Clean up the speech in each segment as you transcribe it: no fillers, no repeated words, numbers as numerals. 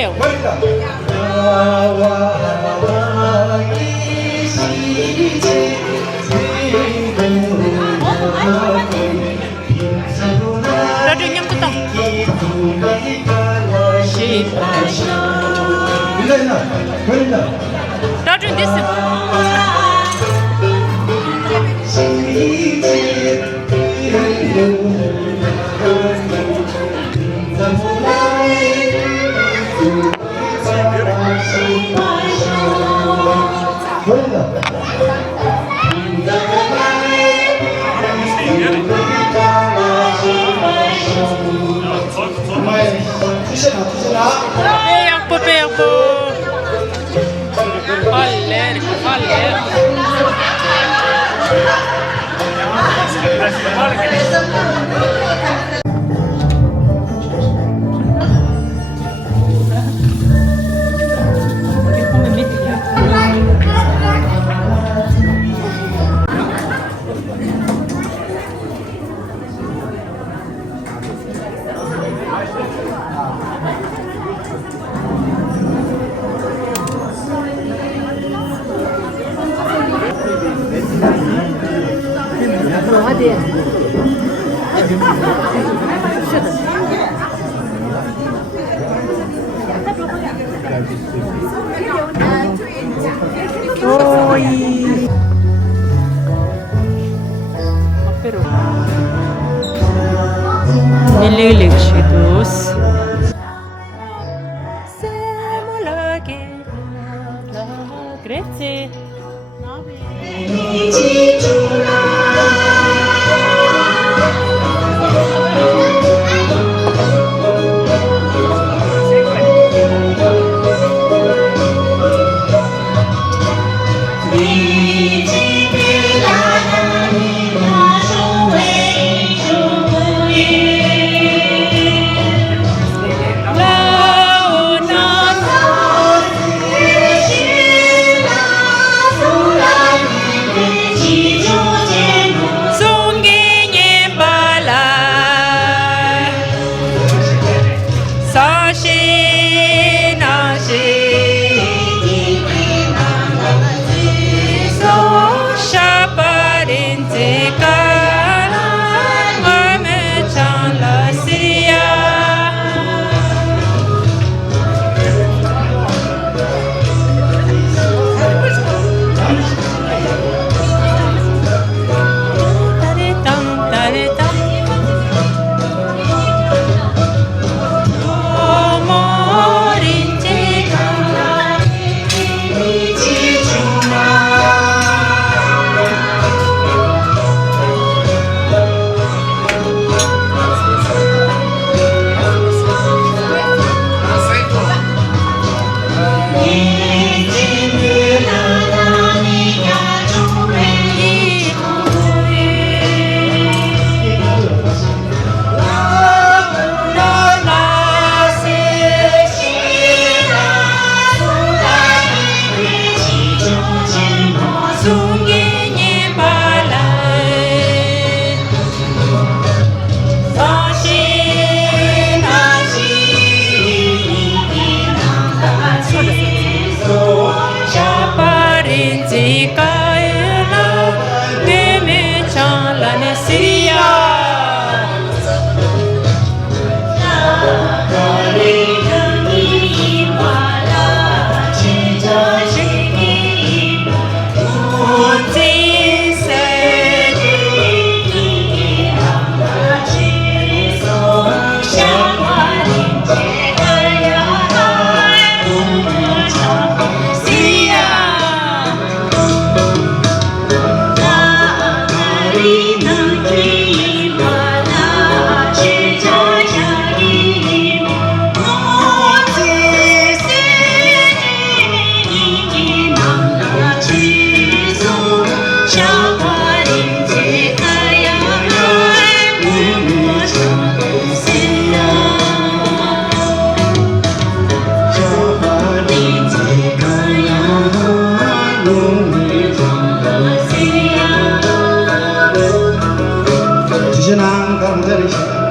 빼요. Radu nyam tutang. Radu this. Peyak po. Haller. Oi. Pero nililig siya dos. Semolage. Grazie.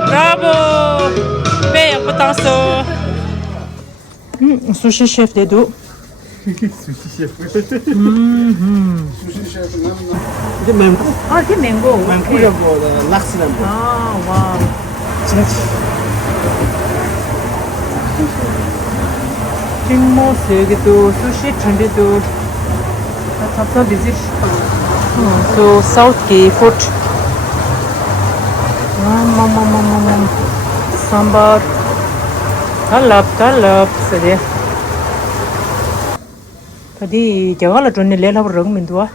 Bravo! Bem, a potência. Sushi chef dedo. 이게 맹고. Ah, the mango. 맹고라고 락스란 거. Ah, wow. Timmo segido, sushi chandido. That's a visit. So South Gay Fort. Sambar. Talab, sede. Tadi jangan lah johnny lela berang mendua.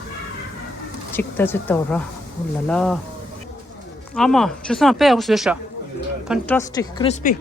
Cikta cikta ora. Ulala. Ama, cusa apa aku sudah. Fantastic, crispy.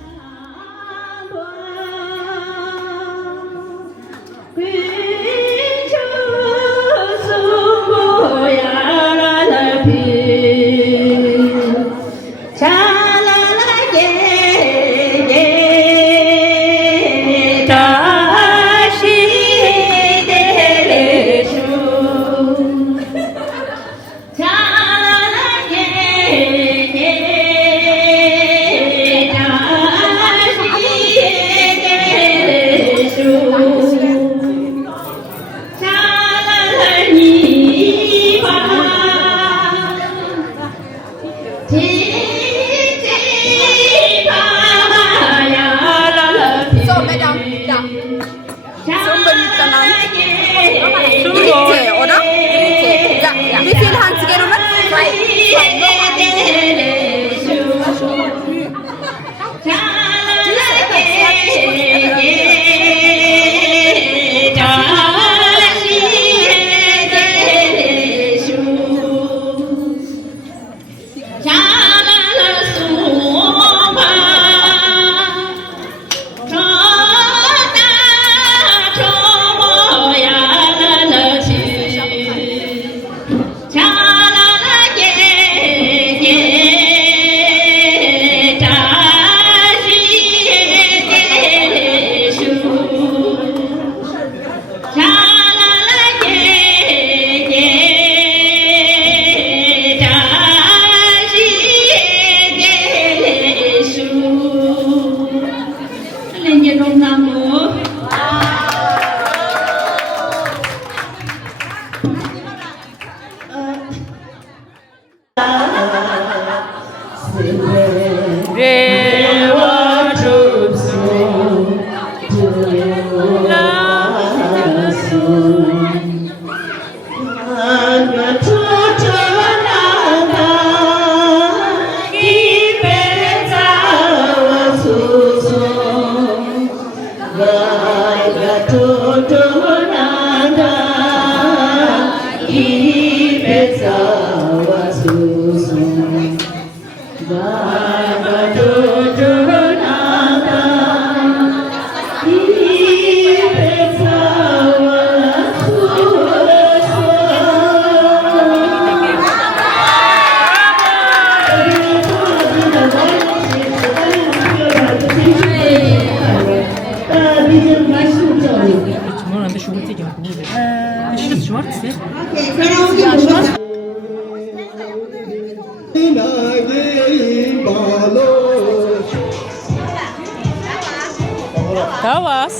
Da war's.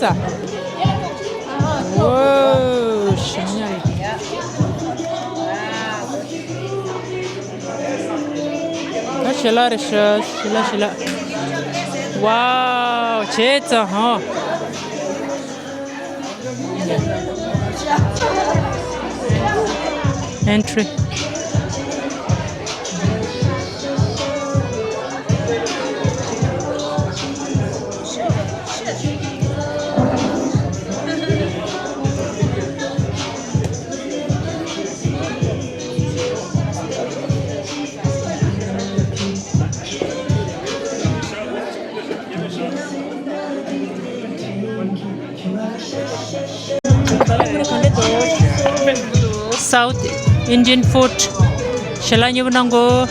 Wow, genial. Shela. Wow, cheetah, huh? Entry. South Indian food. Shalanya benanggo.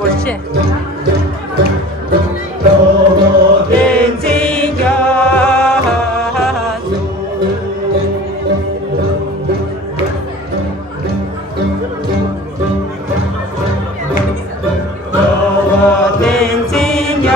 我是。眼睛呀，我眼睛呀，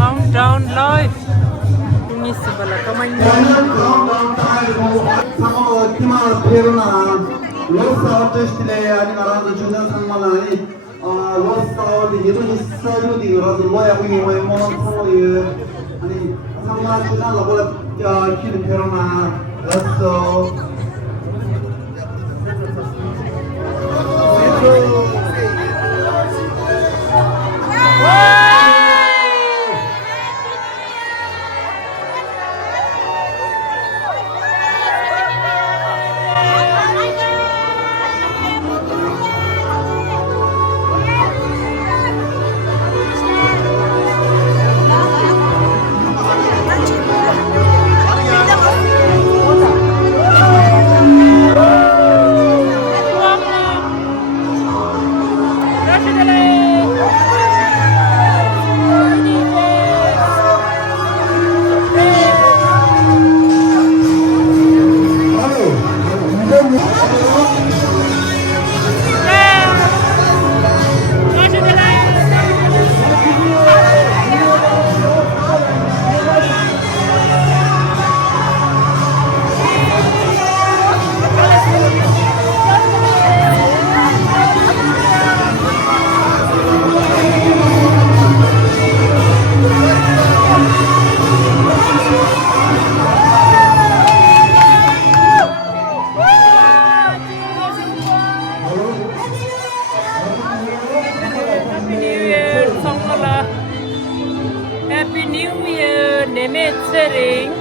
Countdown live. Ini sebelah kamarnya. 상어 티마 페루나 로스 아웃시티레 아니 나라도 중간 상만아니 로스 아웃 예전이 사주디 그래서 뭐야 그게 뭐야 뭐 상어이 아니 상만 중간 로고라 키드 페루나 로스 Happy New Year, Nemet Sering.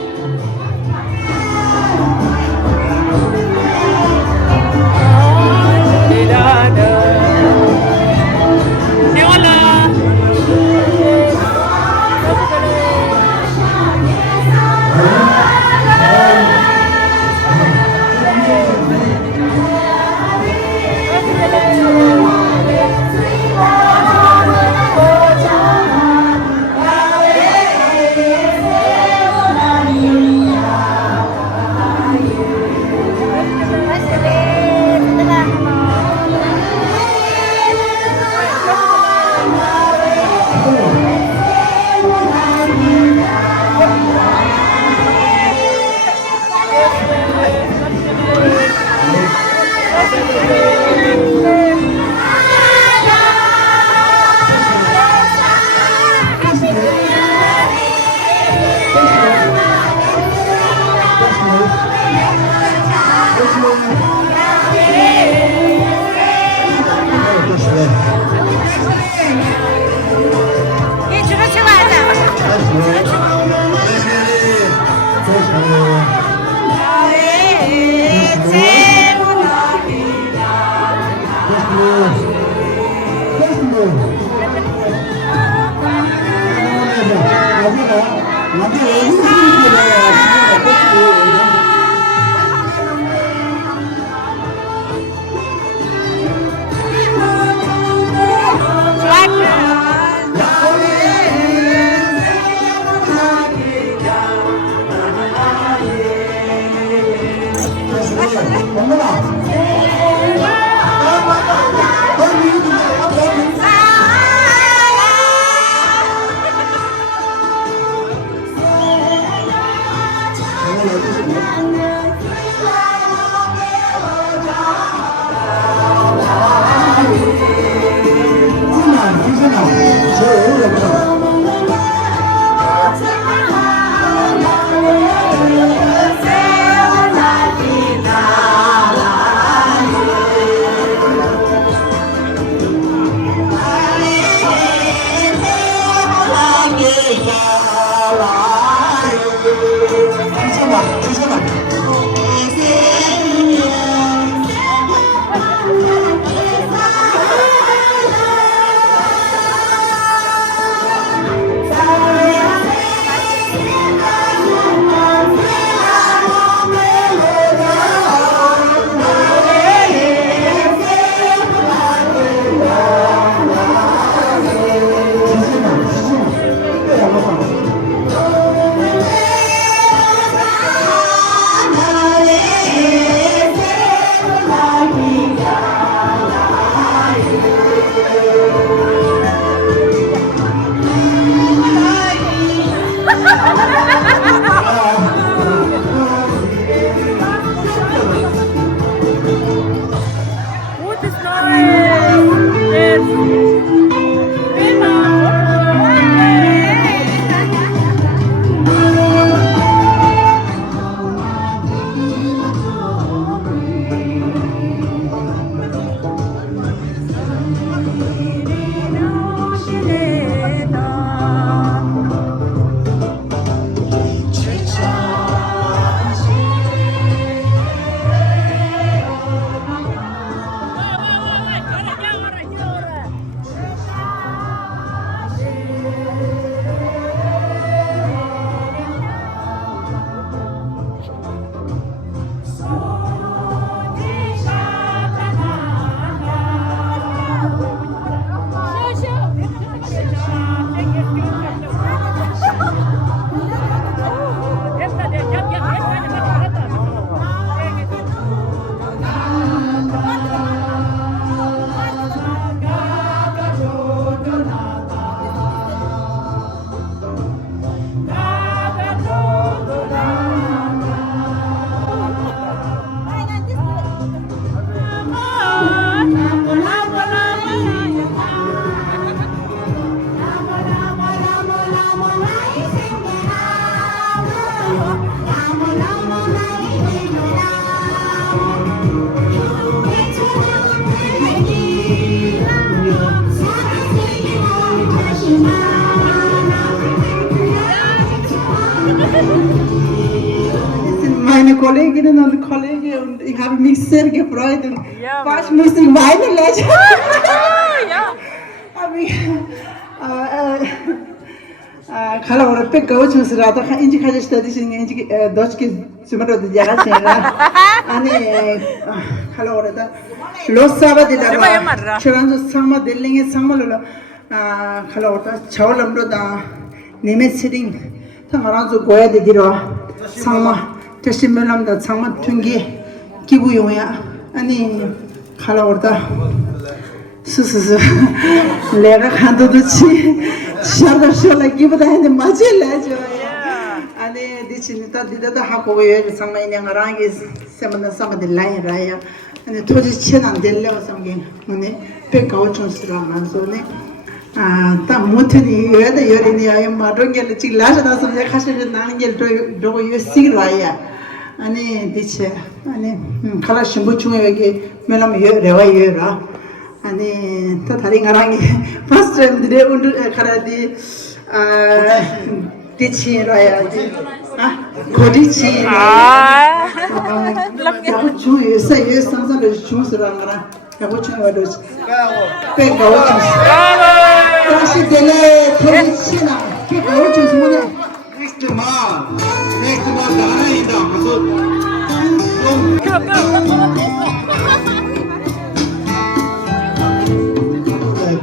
Kolleginnen und Kollegen und ich habe mich sehr gefreut und Ja, fast musste ich weinen lassen. Ja. Habe ich kala ora pe coach musrata inji khaje studies inji Deutsch ke sumaro de jaga chena ani kala ora da losaba de da churanzo sama dellinge samalo kala ora chawlamro da neme sitting tamaranzo goya de giro sama teshimelam da sama tungi 기부 용야 아니 kala ora 스스스 내가 간도도치 샤다샤라 기보다 했는데 맞을래죠 아니 디치니타 디다다 하고 왜 상마이냐 가랑이 세만나 상마들 라이라야 아니 토지 치난 될래고 상게 뭐네 백가오 촌스라 만소네 아다 못하니 여다 여리니 아이 마동게 찌라샤다 섬제 카시르 나는 게 도고 요 시라야 아니 디치 아니 칼라 신부 중에 여기 메람 레와 여라 아니 또 다른 가랑이 first time 드레 운드 카라디 디치라야지 고디치 야고 주에 세에 상상을 주스라마라 야고 주에도 빼고 다시 데레 토리치나 빼고 주스모네 next month 나라이다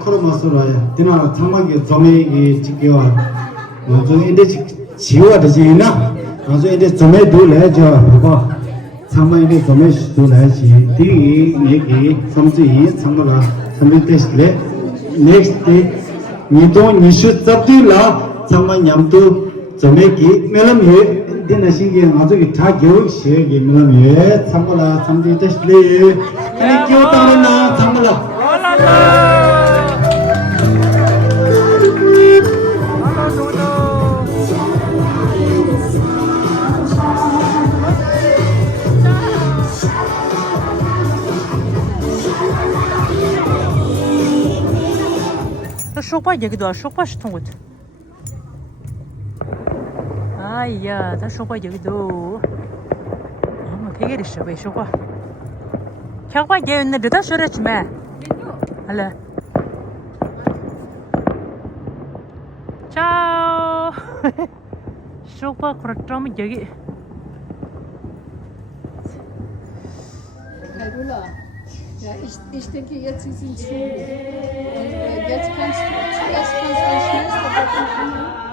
코로마스로야 디나 참마게 좀에 지겨 먼저 인데 지워야 되지나 먼저 인데 좀에 둘래죠 봐 참마인데 좀에 둘래지 디 얘기 섬지 참마라 섬비 테스트래 next day 니도 니슈 잡디라 참마 냠도 좀에기 멜럼이 디나 신기 아주 다 교육 시에기 멜럼이 참마라 섬지 테스트래 아니 교육당나 참마라 쇼파 얘기도 쇼파 시통 것. 아야, 다 쇼파 얘기도. 아무 되게 있어 왜 쇼파. 켜봐 얘는 다 쇼르지 마. 할래. ciao. 쇼파 그렇다면 여기. Ja, ich denke, jetzt Sie sind so. Jetzt kannst du zuerst dein schnellster Button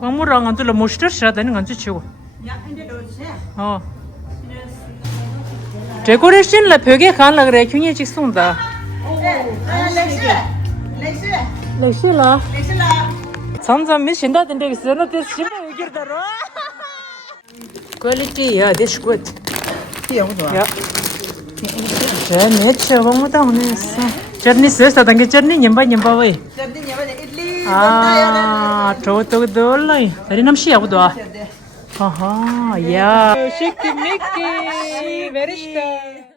광무랑 안둘러 모시더시라 되는 건지 치고. 어. 데코레이션라 벽에 가려 그래. 흉이 찍송다. 렉시라. 잠잠 미신다 된데 있어는 데 심어 얘기더라. 퀄리티 야 this good. 야. 저 매체 뭐다 오늘서. चटनी सेस्ता तंगे चटनी निंबा वे इडली तो दोलाई अरे नमशी आबो दो हा या शिक मिकी वेरी स्टा